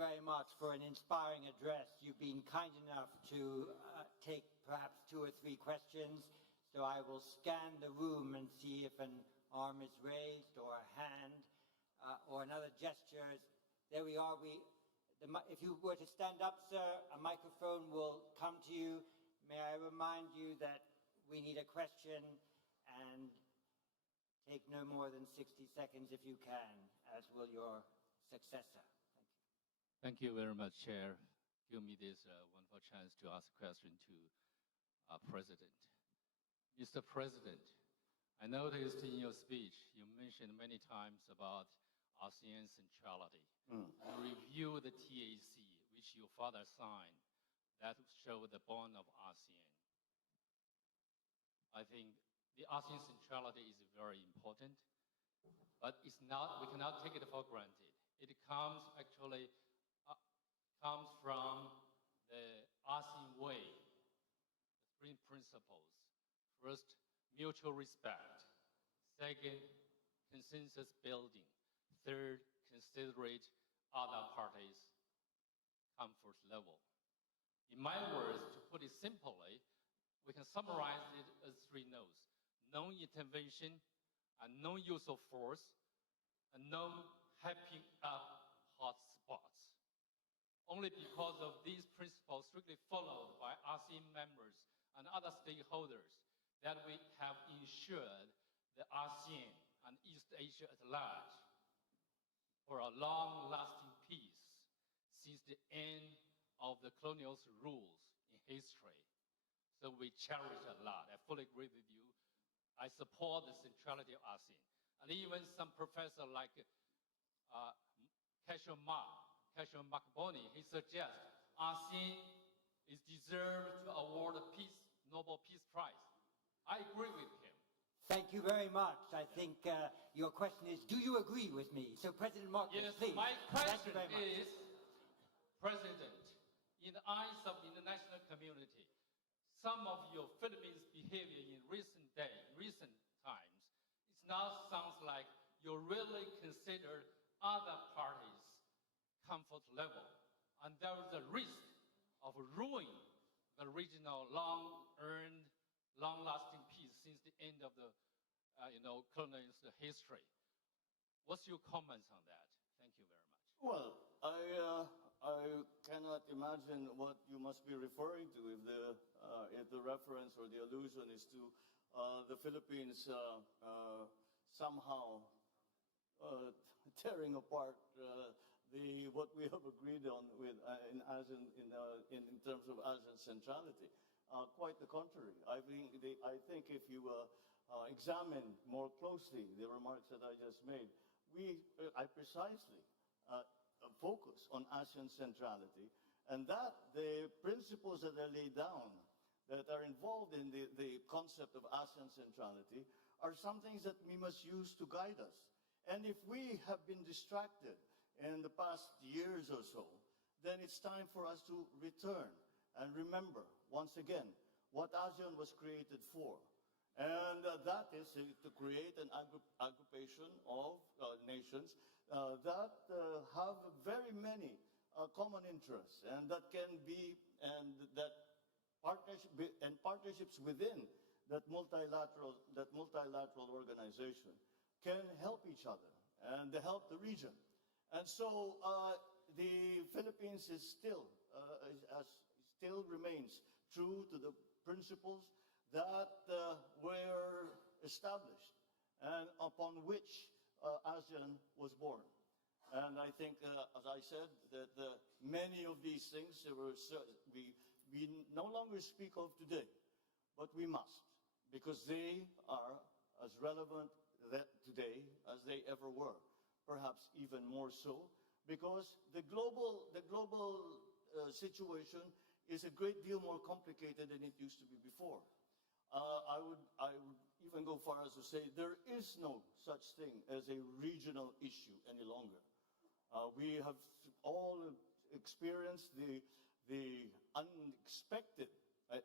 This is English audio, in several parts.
very much for an inspiring address. You've been kind enough to take perhaps 2 or 3 questions. So I will scan the room and see if an arm is raised or a hand or another gesture. There we are. If you were to stand up, sir, a microphone will come to you. May I remind you that we need a question, and take no more than 60 seconds if you can, as will your successor. Thank you. Thank you very much, Chair. Give me this wonderful chance to ask a question to President. Mr. President, I noticed in your speech you mentioned many times about ASEAN centrality. You review the TAC, which your father signed, that show the bond of ASEAN. I think the ASEAN centrality is very important, but it's not, we cannot take it for granted. It comes actually from the ASEAN way, the 3 principles. First, mutual respect. Second, consensus building. Third, considerate other parties' comfort level. In my words, to put it simply, we can summarize it as 3 no's: non-intervention, and non-use of force, and non-hyping up hot spots. Only because of these principles strictly followed by ASEAN members and other stakeholders that we have ensured the ASEAN and East Asia at large for a long-lasting peace since the end of the colonial rules in history. So we cherish a lot. I fully agree with you. I support the centrality of ASEAN. And even some professor like Cashel Makboni, he suggests ASEAN is deserved to award a Nobel Peace Prize. I agree with him. Thank you very much. I think your question is, do you agree with me? So President Marcos, yes, please. My question is, President, in the eyes of the international community, some of your Philippines' behavior in recent times, it now sounds like you really consider other parties' comfort level, and there is a risk of ruining the regional long-earned, long-lasting peace since the end of the colonial history. What's your comments on that? Thank you very much. Well, I cannot imagine what you must be referring to if the reference or the allusion is to the Philippines somehow tearing apart what we have agreed on with in terms of ASEAN centrality. Quite the contrary. I think if you examine more closely the remarks that I just made, I precisely focus on ASEAN centrality, and that the principles that are laid down that are involved in the concept of ASEAN centrality are some things that we must use to guide us. And if we have been distracted in the past years or so, then it's time for us to return and remember, once again, what ASEAN was created for. And that is to create an aggregation of nations that have very many common interests, and that can be, and that partnerships within that multilateral organization can help each other and help the region. And so the Philippines is still remains true to the principles that were established and upon which ASEAN was born. And I think, as I said, that many of these things we no longer speak of today, but we must, because they are as relevant today as they ever were, perhaps even more so, because the global situation is a great deal more complicated than it used to be before. I would even go far as to say there is no such thing as a regional issue any longer. We have all experienced the unexpected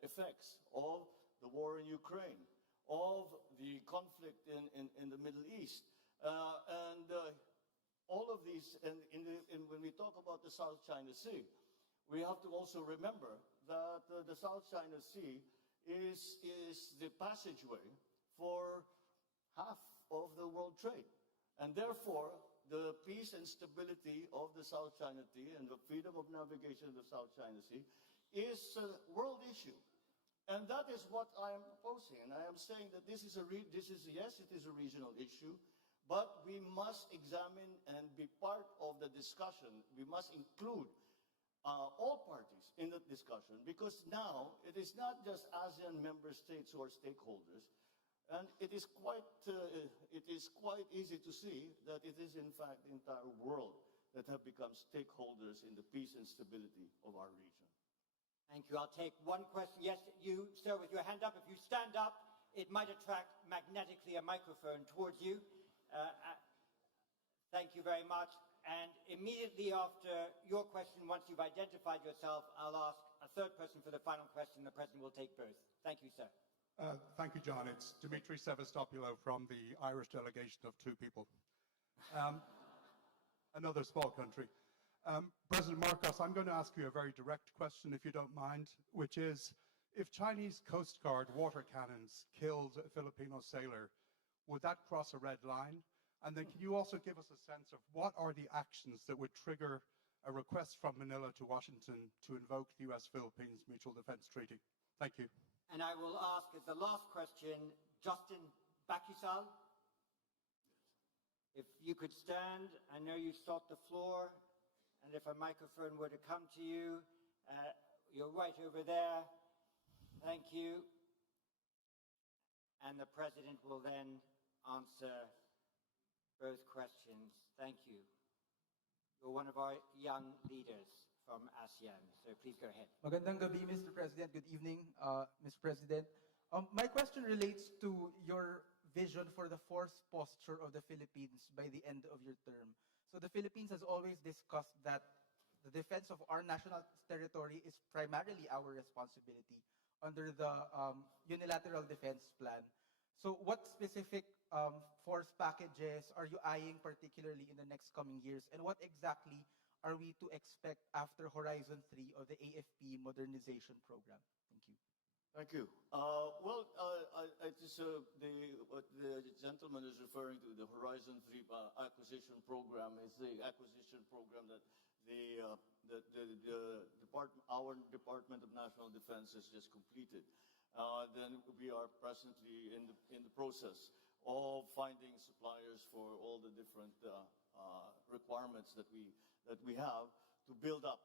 effects of the war in Ukraine, of the conflict in the Middle East, and all of these, and when we talk about the South China Sea, we have to also remember that the South China Sea is the passageway for half of the world trade. And therefore, the peace and stability of the South China Sea and the freedom of navigation of the South China Sea is a world issue. And that is what I am proposing. And I am saying that yes, it is a regional issue, but we must examine and be part of the discussion. We must include all parties in the discussion, because now it is not just ASEAN member states who are stakeholders, and it is quite easy to see that it is in fact the entire world that have become stakeholders in the peace and stability of our region. Thank you. I'll take one question. Yes, you, sir, with your hand up. If you stand up, it might attract magnetically a microphone towards you. Thank you very much. And immediately after your question, once you've identified yourself, I'll ask a third person for the final question. The President will take both. Thank you, sir. Thank you, John. It's Dimitri Sevastopoulos from the Irish delegation of two people. Another small country. President Marcos, I'm going to ask you a very direct question, if you don't mind, which is, if Chinese Coast Guard water cannons killed a Filipino sailor, would that cross a red line? And then can you also give us a sense of what are the actions that would trigger a request from Manila to Washington to invoke the U.S.-Philippines Mutual Defense Treaty? Thank you. And I will ask, as the last question, Justin Bakisal. If you could stand, I know you sought the floor, and if a microphone were to come to you, you're right over there. Thank you. And the President will then answer both questions. Thank you. You're one of our young leaders from ASEAN, so please go ahead. Magandang gabi, Mr. President. Good evening, Mr. President. My question relates to your vision for the force posture of the Philippines by the end of your term. So the Philippines has always discussed that the defense of our national territory is primarily our responsibility under the unilateral defense plan. So what specific force packages are you eyeing particularly in the next coming years, and what exactly are we to expect after Horizon 3 of the AFP modernization program? Thank you. Thank you. What the gentleman is referring to, the Horizon 3 acquisition program, is the acquisition program that our Department of National Defense has just completed. Then we are presently in the process of finding suppliers for all the different requirements that we have to build up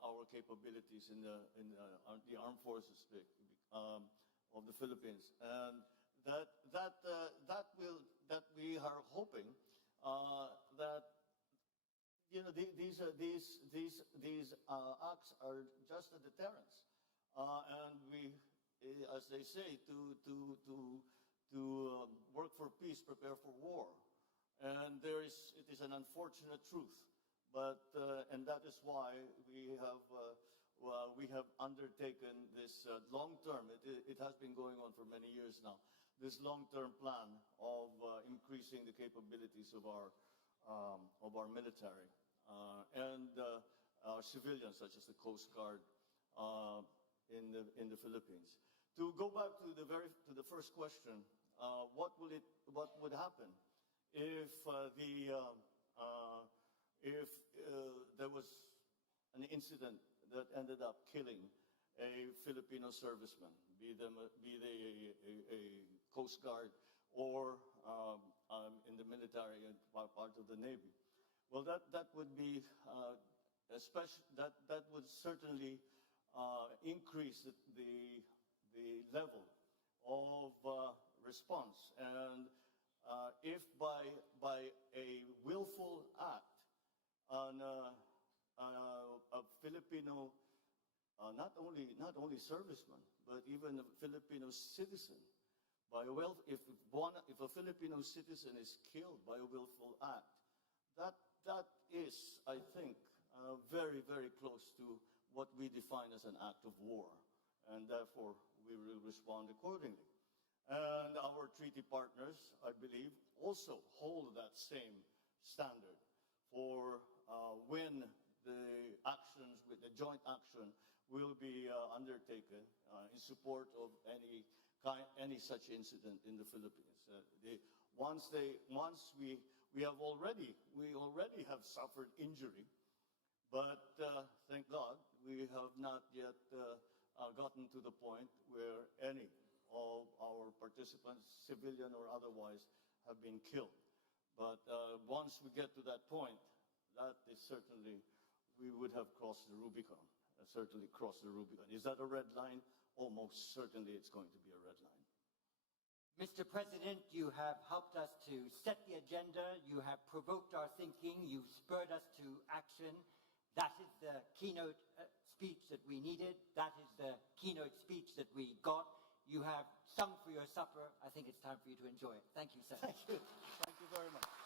our capabilities in the armed forces of the Philippines, and that we are hoping that these acts are just a deterrence, and we, as they say, to work for peace, prepare for war, and it is an unfortunate truth. But and that is why we have undertaken this long-term. It has been going on for many years now. This long-term plan of increasing the capabilities of our military and our civilians, such as the Coast Guard in the Philippines. To go back to the first question, what would happen if there was an incident that ended up killing a Filipino serviceman, be they a Coast Guard or in the military and part of the Navy? Well, that would be that would certainly increase the level of response, and if by a willful act on a Filipino, not only serviceman, but even a Filipino citizen, if a Filipino citizen is killed by a willful act, that is, I think, very, very close to what we define as an act of war, and therefore we will respond accordingly. And our treaty partners, I believe, also hold that same standard. for when the actions, with the joint action, will be undertaken in support of any such incident in the Philippines. Once we already have suffered injury, but thank God we have not yet gotten to the point where any of our participants, civilian or otherwise, have been killed. But once we get to that point, that is certainly, we would have crossed the Rubicon, certainly crossed the Rubicon. Is that a red line? Almost certainly it's going to be a red line. Mr. President, you have helped us to set the agenda. You have provoked our thinking. You've spurred us to action. That is the keynote speech that we needed. That is the keynote speech that we got. You have sung for your supper. I think it's time for you to enjoy it. Thank you, sir. Thank you. Thank you very much.